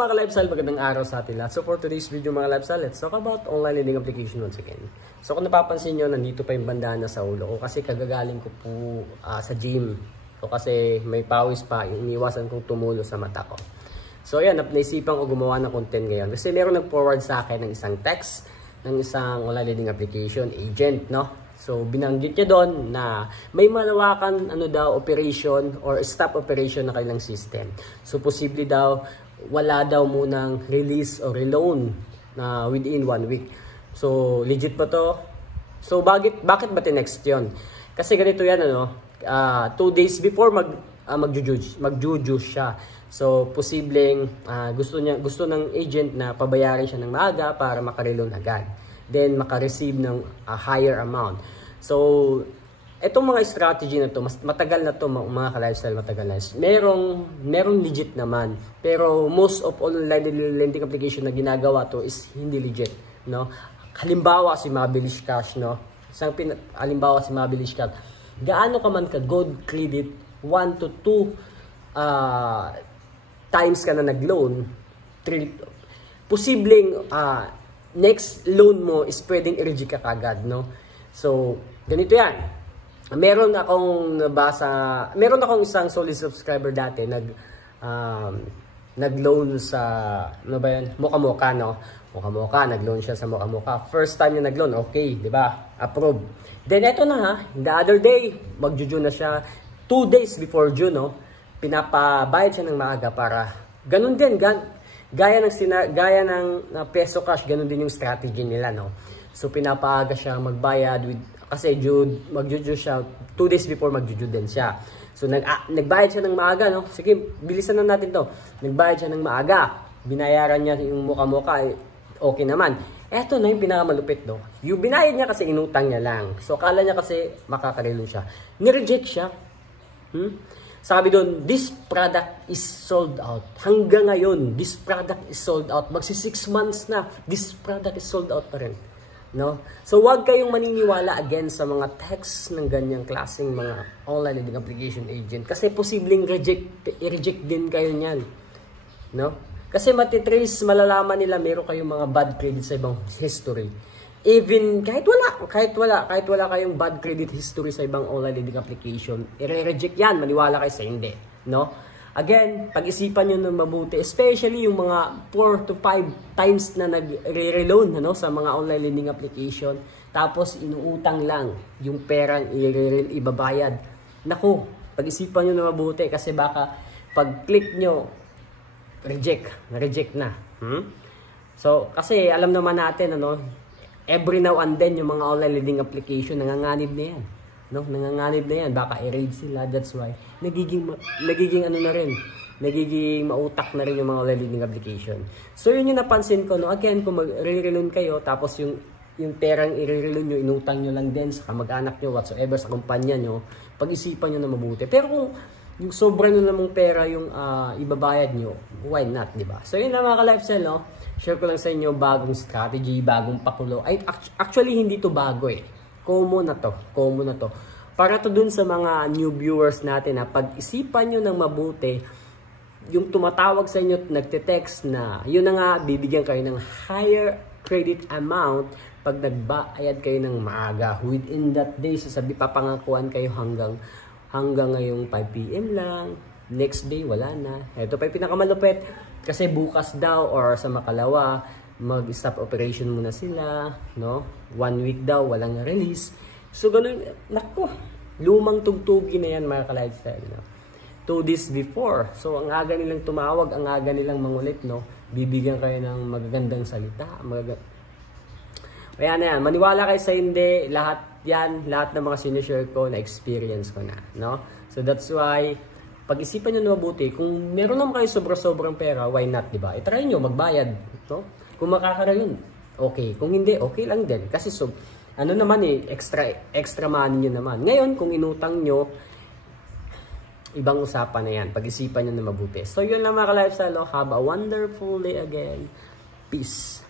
mga ka-lifestyle, magandang araw sa atin lahat. So for today's video mga lifestyle, let's talk about online lending application once again. So kung napapansin nyo, nandito pa yung bandana sa ulo ko kasi kagagaling ko po sa gym. So kasi may pawis pa, iniwasan kong tumulo sa mata ko. So ayan, naisipan ko gumawa ng content ngayon. Kasi meron nag-forward sa akin ng isang text ng isang online lending application agent, no? So binanggit niya doon na may malawakan operation or stop operation na kanilang system. So posible daw wala daw munang release or reloan na within 1 week. So legit ba to? So bakit ba tinext 'yon? Kasi ganito 'yan 2 days before magjujuice siya. So posibleng gusto ng agent na pabayarin siya ng maaga para makareloan agad. Then maka-receive ng higher amount. So etong mga strategy na to, mas matagal na to mga ka-lifestyle, matagal na. Merong legit naman. Pero most of all lending application na ginagawa to is hindi legit, no? Halimbawa si Mabilis Cash, no? Halimbawa si Mabilis Cash. Gaano ka man ka good credit 1 to 2 times ka na nag-loan, posibleng next loan mo is pwedeng i-reject ka kagad, no? So, ganito yan. Meron akong isang solid subscriber dati nag-loan sa Mocha, no? Mocha, nag-loan siya sa Mocha. First time niya nag-loan, okay, 'di ba? Approve. Then eto na the other day, magju-June na siya. 2 days before June, no? Pinapabayad siya ng maaga para ganun din, gaya ng peso cash, ganun din yung strategy nila, no? So pinapaaga siya magbayad kasi magjuju siya 2 days before magjuju din siya. So nagbayad siya ng maaga, no? Sige, bilisan na natin 'to. Nagbayad siya ng maaga. Binayaran niya yung Mocha, okay naman. Eto na yung pinakamalupit, no? Yung binayad niya kasi inutang niya lang. So akala niya kasi makakarelo siya. Ni-reject siya. Sabi doon, this product is sold out. Hanggang ngayon, this product is sold out. Magsi 6 months na, this product is sold out pa rin. No? So, wag kayong maniniwala again sa mga text ng ganyang klaseng mga online lending application agent. Kasi posibleng i-reject din kayo niyan. No? Kasi matitrace, malalaman nila meron kayong mga bad credit sa ibang history. Even kahit wala kayong bad credit history sa ibang online lending application, i-reject yan, maniwala kayo sa hindi, no? Again, pag-isipan niyo ng mabuti, especially yung mga 4 to 5 times na nagre-reloan, no, sa mga online lending application, tapos inuutang lang yung perang ibabayad. Naku, pag-isipan niyo na mabuti kasi baka pag-click niyo reject na. So, kasi alam naman natin every now and then, yung mga online lending application, nanganganib na yan. No? Nanganganib na yan. Baka i-raid sila. That's why, nagiging mautak na rin yung mga online lending application. So, yun yung napansin ko, no? Again, kung mag-re-reloan kayo, tapos yung perang i-re-reloan nyo, inutang nyo lang din sa kamag-anak nyo, whatsoever, sa kumpanya nyo, pag-isipan nyo na mabuti. Pero kung yung sobra nyo namang pera yung ibabayad nyo, why not, di ba? So, yun na mga ka-lifestyle, no? Share ko lang sa inyo bagong strategy, bagong pakulo. Ay, actually, hindi to bago eh. Common na to. Para to dun sa mga new viewers natin na pag-isipan nyo ng mabuti, yung tumatawag sa inyo, nagte-text na, yun na nga, bibigyan kayo ng higher credit amount pag nagbayad kayo ng maaga. Within that day, papangakuan kayo hanggang ngayong 5 PM lang. Next day, wala na. Ito pa yung pinakamalupit. Kasi bukas daw or sa makalawa, mag-stop operation muna sila. No? 1 week daw, walang release. So, ganun. Naku, lumang tugtugi na yan mga ka-lifestyle. No? 2 days before. So, ang aga nilang tumawag, ang aga nilang mangulit. No? Bibigyan kayo ng magagandang salita. Kaya na yan. Maniwala kayo sa hindi. Lahat ng mga sinishare ko na experience ko na. No? So, that's why, pag-isipan nyo na mabuti, kung meron naman kayo sobra-sobrang pera, why not, di ba? I-try nyo, magbayad. No? Kung makakaroon, okay. Kung hindi, okay lang din. Kasi extra money nyo naman. Ngayon, kung inutang nyo, ibang usapan na yan. Pag-isipan nyo na mabuti. So, yun lang mga ka-lifestyle. Have a wonderful day again. Peace.